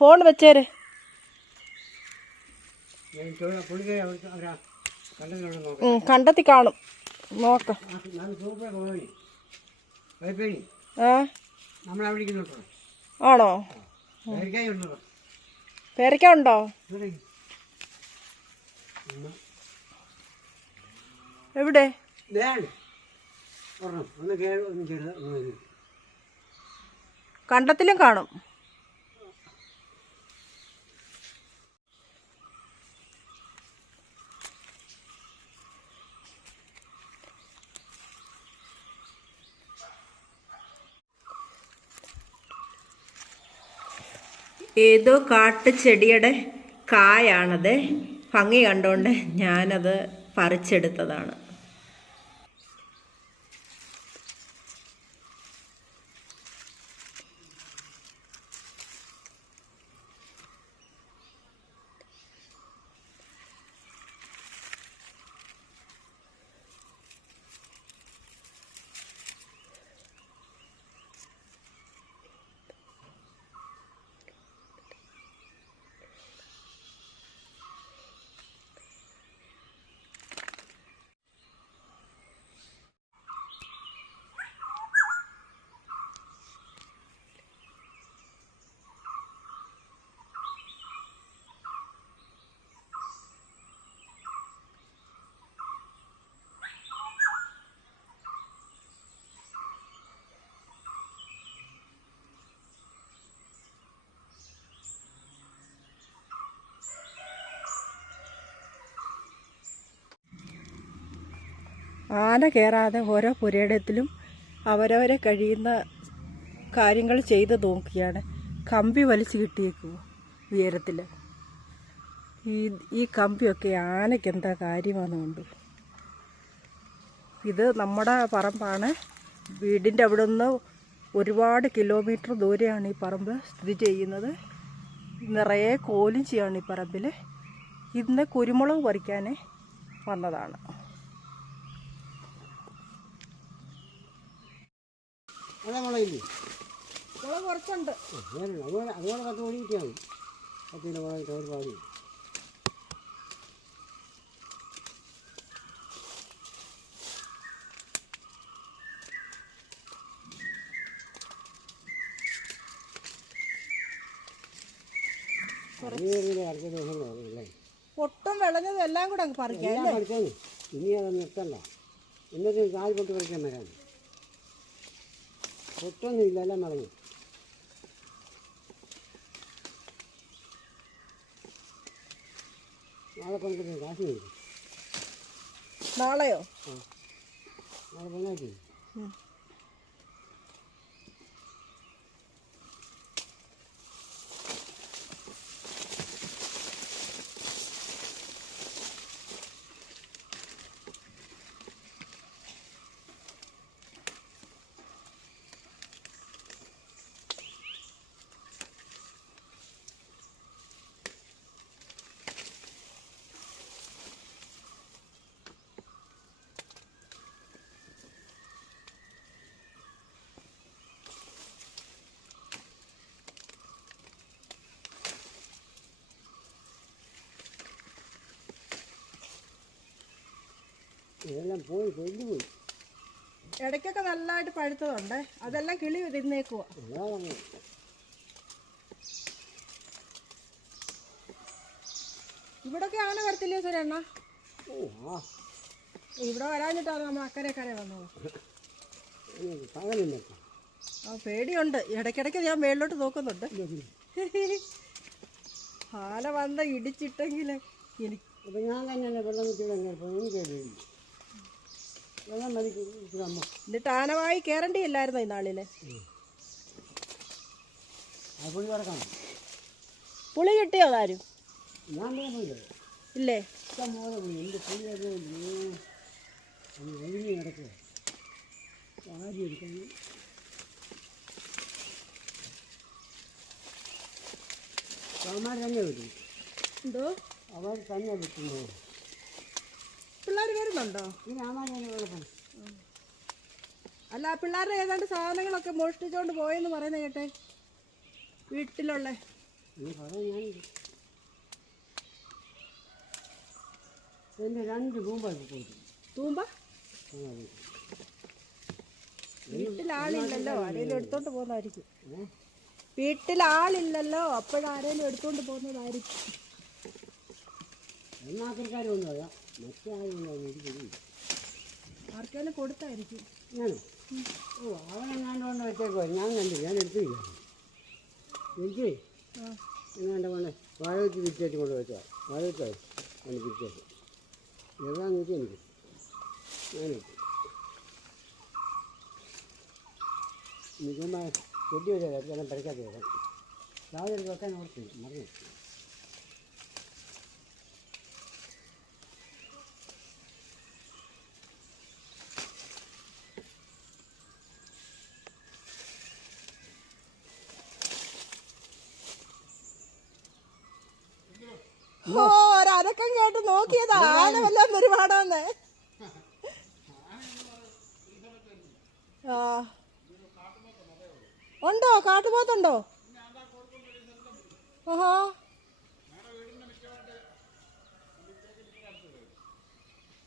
Phone വെച്ചേര്. കണ്ടെത്തി കാണും. നോക്ക. ആണോ? പേരക്ക ഉണ്ടോ എവിടെ? കണ്ടത്തിലും കാണും. ഏതോ കാട്ടുചെടിയുടെ കായാണത്. ഭംഗി കണ്ടുകൊണ്ട് ഞാനത് പറിച്ചെടുത്തതാണ്. ആന കയറാതെ ഓരോ പുരയിടത്തിലും അവരവരെ കഴിയുന്ന കാര്യങ്ങൾ ചെയ്ത് നോക്കിയാണ്. കമ്പി വലിച്ചു കിട്ടിയേക്കുക ഉയരത്തിൽ ഈ ഈ കമ്പിയൊക്കെ ആനയ്ക്ക് എന്താ കാര്യമാണെന്നുണ്ട് ഇത് നമ്മുടെ പറമ്പാണ്. വീടിന്റെ അവിടെ നിന്ന് ഒരുപാട് കിലോമീറ്റർ ദൂരെയാണ് ഈ പറമ്പ് സ്ഥിതി ചെയ്യുന്നത്. നിറയെ കോലും ചെയ്യാണ് ഈ പറമ്പിൽ ഇന്ന് കുരുമുളക് പറിക്കാൻ വന്നതാണ്. അതാ മുളകില്ലേ മുളക് കുറച്ചുണ്ട് അതുപോലെ അതുപോലെ പത്ത് കോടി കിട്ടിയാൽ മതി. പത്ത് കിലോ മുളക് ഒരു പാടി. ഒട്ടും വിളഞ്ഞതും എല്ലാം കൂടെ പറിക്കാം ഇനി അത് നിർത്തണ്ട. എന്നിട്ട് കാൽ പൊട്ട് പറിക്കാൻ വരാൻ പൊട്ടൊന്നും ഇല്ല എല്ലാം മറന്നു നാളെ പണിക്കിട്ട് കാശ് നാളെയോ നാളെ പണിയാക്കി ഇതെല്ലാം പോയി കൊല്ലു പോയി. ഇടയ്ക്കൊക്കെ നല്ലതായിട്ട് പഴുത്തതുണ്ട്. അതെല്ലാം കിളി തിന്നേക്കുവാ ഇവിടൊക്കെ ആന വരത്തില്ലേ സുരണ്ണ? ഇവിടെ വരാഞ്ഞിട്ടാണ് നമ്മൾ അക്കരെ കര വന്നത് ആ പേടിയുണ്ട്. ഇടയ്ക്കിടയ്ക്ക് ഞാൻ മേളിലോട്ട് നോക്കുന്നുണ്ട്. ആന വന്ന ഇടിച്ചിട്ടെങ്കിൽ എനിക്ക് ഞാൻ തന്നെ വെള്ളം കുത്തിയുടെ പോകും എനിക്ക് പേടി വെള്ളം മതിക്കും അമ്മ എന്നിട്ട് ആനവായി കയറേണ്ടിയില്ലായിരുന്നോ ഈ നാളിൽ? ആ പുളി കിട്ടിയോ ആരും? ഇല്ലേ? എന്തോ അവർ തന്നെ വിട്ടുണ്ടോ പിള്ളേർ വരുന്നുണ്ടോ? അല്ല ആ പിള്ളേരുടെ ഏതാണ്ട് സാധനങ്ങളൊക്കെ മോഷ്ടിച്ചോണ്ട് പോയെന്ന് പറയുന്ന കേട്ടെ. വീട്ടിലുള്ള എന്റെ രണ്ട് തൂമ്പ? വീട്ടിലാളില്ലല്ലോ ആരെങ്കിലും എടുത്തോണ്ട് പോകുന്നതായിരിക്കും. വീട്ടിലാളില്ലല്ലോ അപ്പോഴാരേലും എടുത്തോണ്ട് പോകുന്നതായിരിക്കും. എണ്ണാക്കൽക്കാരൊന്നും അറിയാം മറ്റേ ആർക്കെങ്കിലും കൊടുത്തായിരിക്കും. ഞാനോ? ഓ അവനെങ്ങാണ്ട് കൊണ്ട് വെച്ചേക്കോ ഞാൻ കണ്ടില്ല. ഞാൻ എടുത്തില്ല. എനിക്ക് എങ്ങാണ്ട് കൊണ്ട് വാഴ വെച്ച് വിറ്റേച്ച് കൊണ്ട് വെച്ചോ വാഴ വെച്ചോ കൊണ്ട് വിറ്റേച്ച്. എഴുതാൻ നോക്കി എനിക്ക്. ഞാനെടുത്തു നിൽക്കുമ്പോൾ ചെടി വെച്ചാൽ പഠിക്കാത്ത രാവിലെ വെക്കാൻ ഓർത്തി മറന്നു.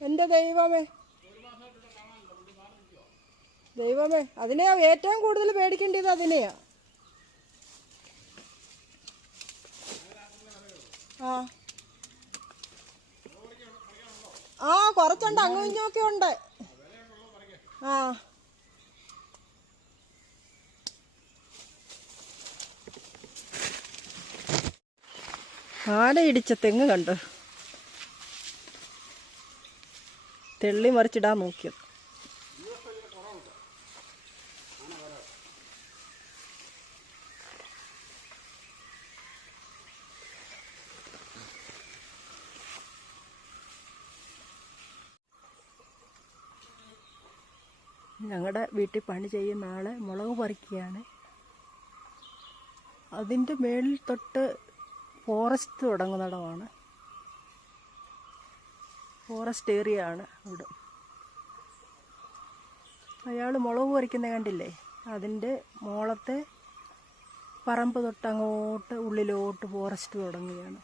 എന്റെ ദൈവമേ. ദൈവമേ അതിനെയാ ഏറ്റവും കൂടുതൽ പേടിക്കേണ്ടത് അതിനെയാ. ആ. ആ കുറച്ചുണ്ട് അങ്ങും ഇഞ്ഞൊക്കെ ഉണ്ട്. ആ. ആന ഇടിച്ച തെങ്ങ് കണ്ടു? തെള്ളി മറിച്ചിടാൻ നോക്കിയത് ഞങ്ങളുടെ വീട്ടിൽ പണി ചെയ്യുന്ന ആൾ മുളക് പറിക്കുകയാണ്. അതിന്റെ മേളിൽ തൊട്ട് ഫോറസ്റ്റ് തുടങ്ങുന്നിടമാണ്. ഫോറസ്റ്റ് ഏരിയ ആണ് അവിടെ. അയാൾ മുളക് പറിക്കുന്ന കണ്ടില്ലേ? അതിന്റെ മോളത്തെ പറമ്പ് തൊട്ട് അങ്ങോട്ട് ഉള്ളിലോട്ട് ഫോറസ്റ്റ് തുടങ്ങുകയാണ്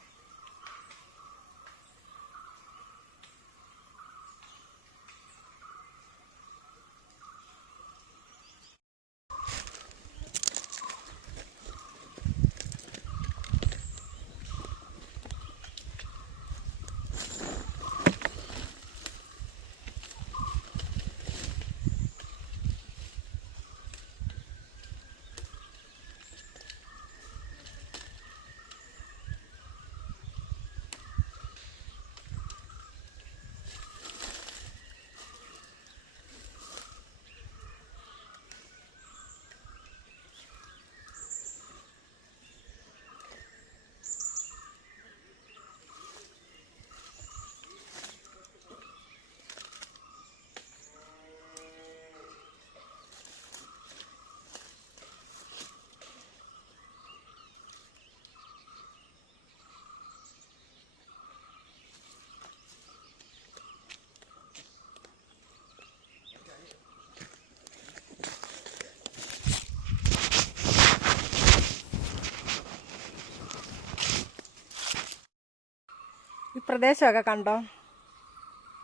ഈ പ്രദേശമൊക്കെ കണ്ടോ?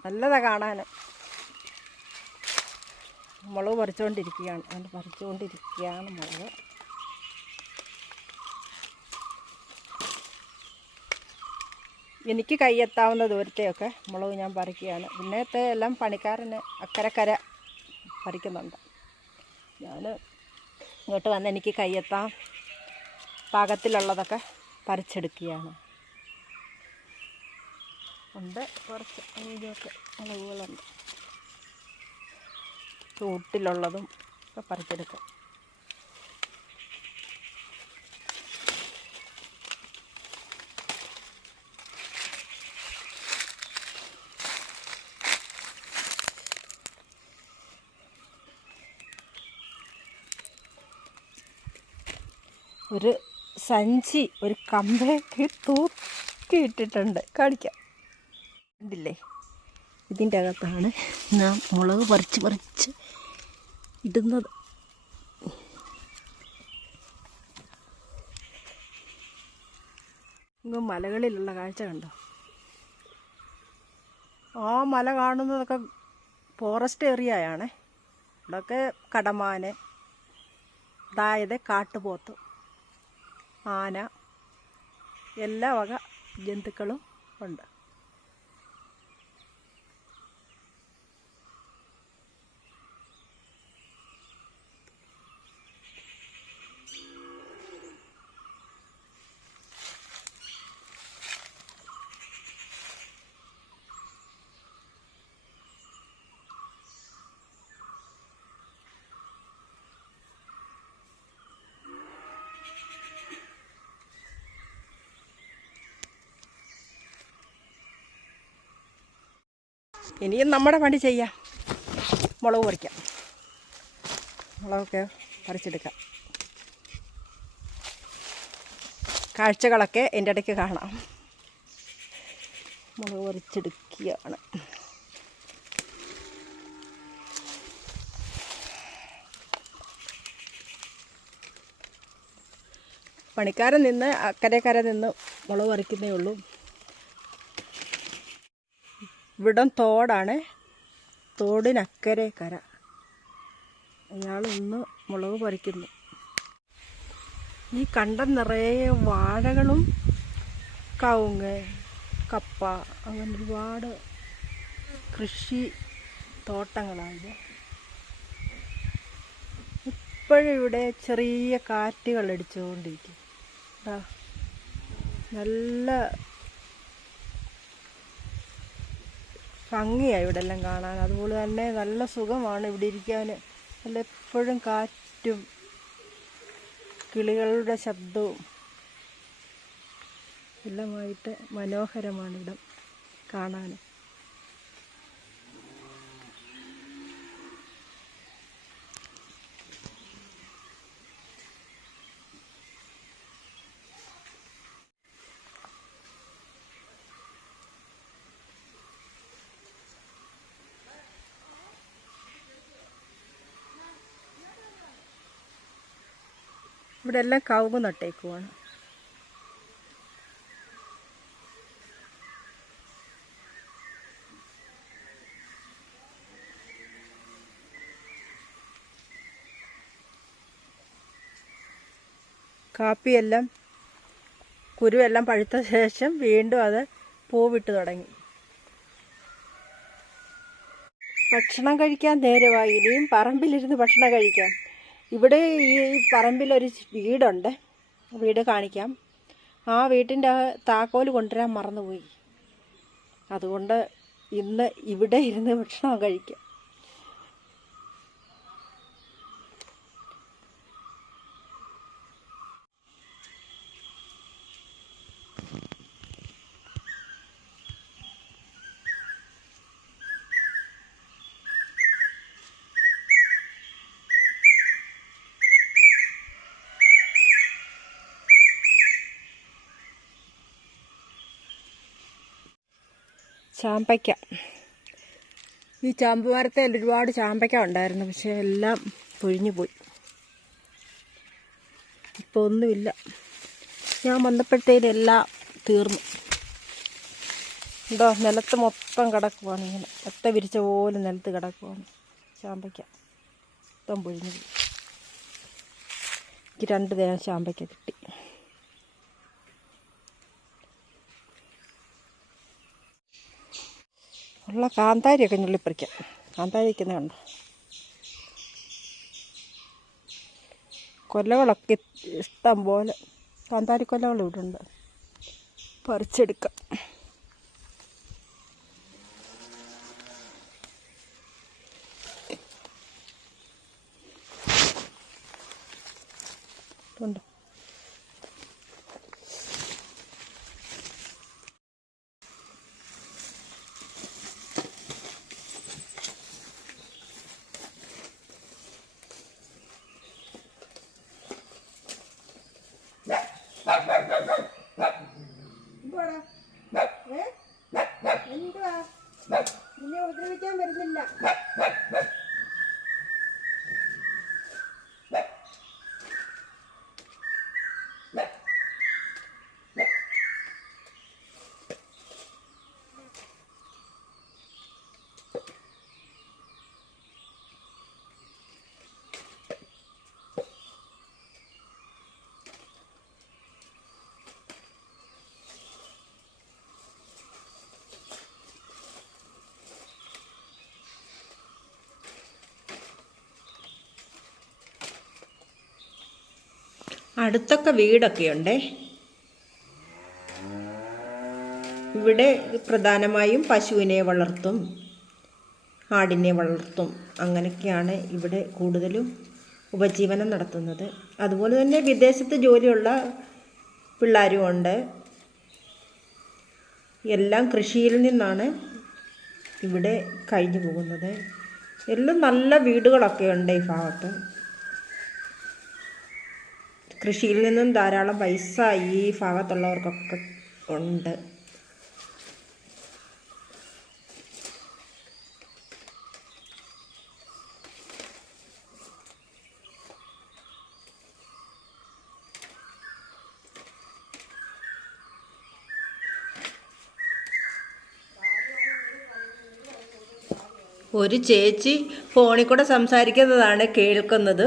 നല്ലതാണ് കാണാൻ മുളക് പറിച്ചുകൊണ്ടിരിക്കുകയാണ് അതിന്റെ പറിച്ചുകൊണ്ടിരിക്കുകയാണ് മുളക്. എനിക്ക് കൈയെത്താവുന്ന ദൂരത്തെയൊക്കെ മുളക് ഞാൻ പറിക്കുകയാണ്. പിന്നത്തെ എല്ലാം പണിക്കാരന് അക്കരക്കര പറിക്കുന്നുണ്ട്. ഞാൻ ഇങ്ങോട്ട് വന്ന് എനിക്ക് കൈയെത്താം പാകത്തിലുള്ളതൊക്കെ പറിച്ചെടുക്കുകയാണ്. ഉണ്ട്. കുറച്ച് അങ്ങനെയൊക്കെ മുളകുകളുണ്ട് ചൂട്ടിലുള്ളതും ഒക്കെ പറിച്ചെടുക്കാം. ഒരു സഞ്ചി ഒരു കമ്പേക്ക് തൂക്കിയിട്ടിട്ടുണ്ട്. കാണിക്കാം. കണ്ടില്ലേ ഇതിന്റെ അകത്താണ് ഞാൻ മുളക് പറിച്ച് പറിച്ച് ഇടുന്നത്. ഇങ്ങ് മലകളിലുള്ള കാഴ്ച കണ്ടോ? ആ മല കാണുന്നതൊക്കെ ഫോറസ്റ്റ് ഏരിയയാണേ ഇവിടെയൊക്കെ കടമാന് അതായത് കാട്ടുപോത്ത് ആന എല്ലാ വക ജന്തുക്കളും ഉണ്ട്. ഇനിയും നമ്മുടെ പണി ചെയ്യാം. മുളക് പറിക്കാം മുളകൊക്കെ പറിച്ചെടുക്കാം. കാഴ്ചകളൊക്കെ എന്റെ ഇടയ്ക്ക് കാണാം. മുളക് പറിച്ചെടുക്കുകയാണ്. പണിക്കാരൻ നിന്ന് അക്കരക്കാരൻ നിന്ന് മുളക് പറിക്കുന്നേ ഉള്ളൂ. ഇവിടം തോടാണ്. തോടിനക്കരെ കര. അയാൾ ഇന്ന് മുളക് പറിക്കുന്നു. ഈ കണ്ട നിറയെ വാഴകളും കവുങ്ങ് കപ്പ അങ്ങനെ ഒരുപാട് കൃഷി തോട്ടങ്ങളാണ് ഇപ്പോഴും ഇവിടെ ചെറിയ കാറ്റുകൾ അടിച്ചുകൊണ്ടിരിക്കും. നല്ല ഭംഗിയാണ് ഇവിടെ എല്ലാം കാണാൻ. അതുപോലെ തന്നെ നല്ല സുഖമാണ് ഇവിടെ ഇരിക്കാൻ. നല്ല എപ്പോഴും കാറ്റും കിളികളുടെ ശബ്ദവും എല്ലാമായിട്ട് മനോഹരമാണ് ഇവിടം കാണാൻ. ഇവിടെ എല്ലാം കവുങ്ങ് നട്ടേക്കുവാണ്. കാപ്പിയെല്ലാം കുരുവെല്ലാം പഴുത്ത ശേഷം വീണ്ടും അത് പൂവിട്ട് തുടങ്ങി. ഭക്ഷണം കഴിക്കാൻ നേരമായി. ഇനിയും പറമ്പിലിരുന്ന് ഭക്ഷണം കഴിക്കാം. ഇവിടെ ഈ പറമ്പിലൊരു വീടുണ്ട്. വീട് കാണിക്കാം. ആ വീട്ടിന്റെ താക്കോൽ കൊണ്ടുവരാൻ മറന്നുപോയി. അതുകൊണ്ട് ഇന്ന് ഇവിടെ ഇരുന്ന് ഭക്ഷണം കഴിക്കാം. ചാമ്പയ്ക്ക. ഈ ചാമ്പ മരത്തിൽ ഒരുപാട് ചാമ്പയ്ക്ക ഉണ്ടായിരുന്നു. പക്ഷെ എല്ലാം പൊഴിഞ്ഞു പോയി. ഇപ്പോൾ ഒന്നുമില്ല. ഞാൻ വന്നപ്പോഴത്തേനെല്ലാം തീർന്നു. എന്തോ നിലത്ത് മൊത്തം കിടക്കുവാണ് ഇങ്ങനെ. ഒറ്റ വിരിച്ച പോലെ നിലത്ത് കിടക്കുവാണ് ചാമ്പയ്ക്ക. മൊത്തം പൊഴിഞ്ഞു പോയി. എനിക്ക് രണ്ട് നേരം ചാമ്പയ്ക്ക കിട്ടി. ഉള്ള കാന്താരിയൊക്കെ ഞുള്ളിപ്പറിക്കാം കാന്താരി കണ്ടോ? കൊല്ലകളൊക്കെ ഇഷ്ടം പോലെ കാന്താരി കൊല്ലകൾ ഇവിടെ ഉണ്ട്. പറിച്ചെടുക്കാം. ഉണ്ട് അടുത്തൊക്കെ വീടൊക്കെ ഉണ്ടേ ഇവിടെ പ്രധാനമായും പശുവിനെ വളർത്തും ആടിനെ വളർത്തും. അങ്ങനെയൊക്കെയാണ് ഇവിടെ കൂടുതലും ഉപജീവനം നടത്തുന്നത്. അതുപോലെ തന്നെ വിദേശത്ത് ജോലിയുള്ള പിള്ളേരും ഉണ്ട്. എല്ലാം കൃഷിയിൽ നിന്നാണ് ഇവിടെ കഴിഞ്ഞു പോകുന്നത്. എല്ലാം നല്ല വീടുകളൊക്കെ ഉണ്ട് ഈ ഭാഗത്ത്. കൃഷിയിൽ നിന്നും ധാരാളം പൈസ ഈ ഭാഗത്തുള്ളവർക്കൊക്കെ ഉണ്ട്. ഒരു ചേച്ചി ഫോണിൽ കൂടെ സംസാരിക്കുന്നതാണ് കേൾക്കുന്നത്.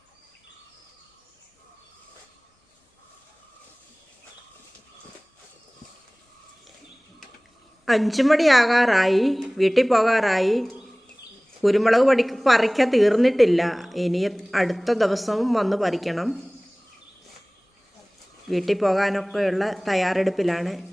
അഞ്ചു മണിയാകാറായി വീട്ടിൽ പോകാറായി. കുരുമുളക് പടി പറിക്കാൻ തീർന്നിട്ടില്ല. ഇനി അടുത്ത ദിവസവും വന്ന് പറിക്കണം. വീട്ടിൽ പോകാനൊക്കെയുള്ള തയ്യാറെടുപ്പിലാണ്.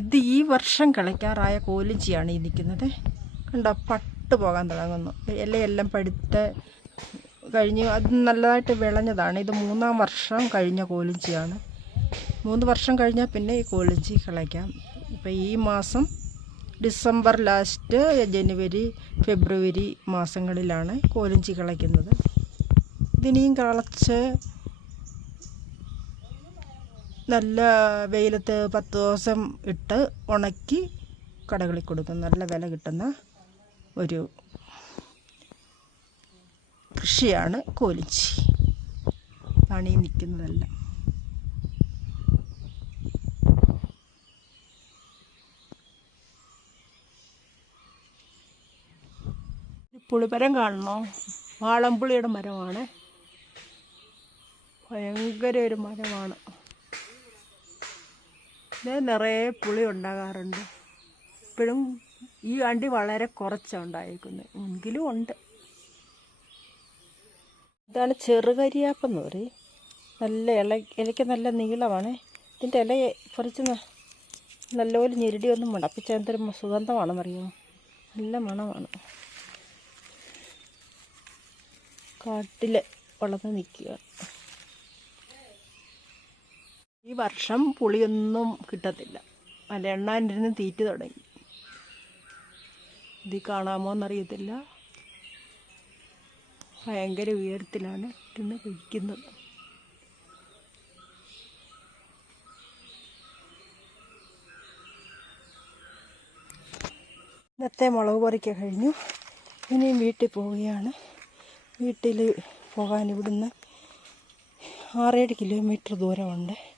ഇത് ഈ വർഷം കളിക്കാറായ കോലിച്ചിയാണ് ഈ നിൽക്കുന്നത്. കണ്ടോ പട്ട് പോകാൻ തുടങ്ങുന്നു. ഇലയെല്ലാം പഴുത്ത് കഴിഞ്ഞ്. അത് നല്ലതായിട്ട് വിളഞ്ഞതാണ്. ഇത് മൂന്നാം വർഷം കഴിഞ്ഞ കോലിച്ചിയാണ് മൂന്ന് വർഷം കഴിഞ്ഞാൽ പിന്നെ ഈ കോലിച്ചി കിളയ്ക്കാം ഇപ്പം ഈ മാസം ഡിസംബർ ലാസ്റ്റ് ജനുവരി ഫെബ്രുവരി മാസങ്ങളിലാണ് കോലിഞ്ചി കിളയ്ക്കുന്നത് ഇതിനെയും കിളച്ച് നല്ല വെയിലത്ത് പത്ത് ദിവസം ഇട്ട് ഉണക്കി കടകളിൽ കൊടുക്കും. നല്ല വില കിട്ടുന്ന ഒരു കൃഷിയാണ് കോലിച്ചി. പണി നിൽക്കുന്നതല്ല. പുളിമരം കാണണോ? വാളംപുളിയുടെ മരമാണ്. ഭയങ്കര ഒരു മരമാണ്. നിറയെ പുളി ഉണ്ടാകാറുണ്ട്. ഇപ്പോഴും ഈ അണ്ടി വളരെ കുറച്ചാണ് ഉണ്ടായിരിക്കുന്നത് എങ്കിലും ഉണ്ട്. ഇതാണ് ചെറുകരിയാപ്പം എന്ന് പറയും. നല്ല ഇല ഇലയ്ക്ക് നല്ല നീളമാണ്. ഇതിന്റെ ഇല കുറച്ച് നല്ലപോലെ ഞെരടി ഒന്നും മണപ്പിച്ച എന്തൊരു സുഗന്ധമാണെന്നറിയാമോ നല്ല മണമാണ്. കാട്ടിൽ വളർന്ന് നിൽക്കുക ഈ വർഷം പുളിയൊന്നും കിട്ടത്തില്ല. എണ്ണാനിരുന്ന് തീറ്റ തുടങ്ങി. ഇത് കാണാമോ എന്നറിയത്തില്ല ഭയങ്കര ഉയരത്തിലാണ് ഇരുന്ന് കഴിക്കുന്നത്. ഇന്നത്തെ മുളക് പറിക്ക കഴിഞ്ഞു. ഇനിയും വീട്ടിൽ പോവുകയാണ്. വീട്ടിൽ പോകാൻ ഇവിടുന്ന് ആറേഴ് കിലോമീറ്റർ ദൂരമുണ്ട്.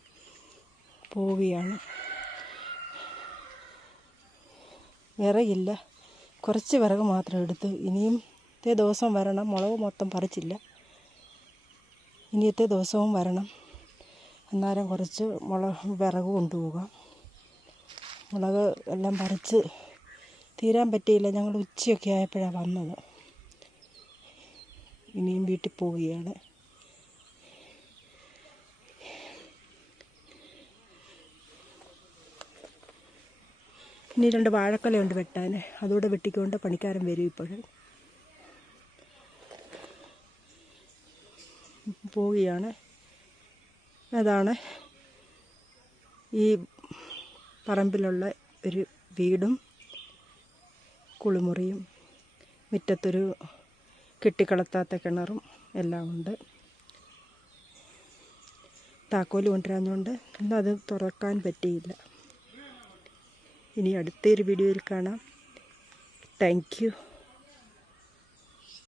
പോവുകയാണ്. വിറകില്ല. കുറച്ച് വിറക് മാത്രം എടുത്ത് ഇനിയും ഇത്തേ ദിവസം വരണം. മുളക് മൊത്തം പറിച്ചില്ല. ഇനിയത്തെ ദിവസവും വരണം. അന്നേരം കുറച്ച് മുളക് വിറക് കൊണ്ടുപോകാം. മുളക് എല്ലാം പറിച്ച് തീരാൻ പറ്റിയില്ല. ഞങ്ങൾ ഉച്ചയൊക്കെ ആയപ്പോഴാണ് വന്നത്. ഇനിയും വീട്ടിൽ പോവുകയാണ്. ഇനി രണ്ട് വാഴക്കൊലയുണ്ട് വെട്ടാൻ അതുകൂടെ വെട്ടിക്കൊണ്ട് പണിക്കാരൻ വരും ഇപ്പോഴും. പോവുകയാണ്. അതാണ് ഈ പറമ്പിലുള്ള ഒരു വീടും കുളിമുറിയും. മുറ്റത്തൊരു കെട്ടിക്കളത്താത്ത കിണറും എല്ലാം ഉണ്ട്. താക്കോൽ കൊണ്ടുവരാഞ്ഞുകൊണ്ട് ഇന്ന് അത് തുറക്കാൻ പറ്റിയില്ല. ഇനി അടുത്തൊരു വീഡിയോയിൽ കാണാം. താങ്ക്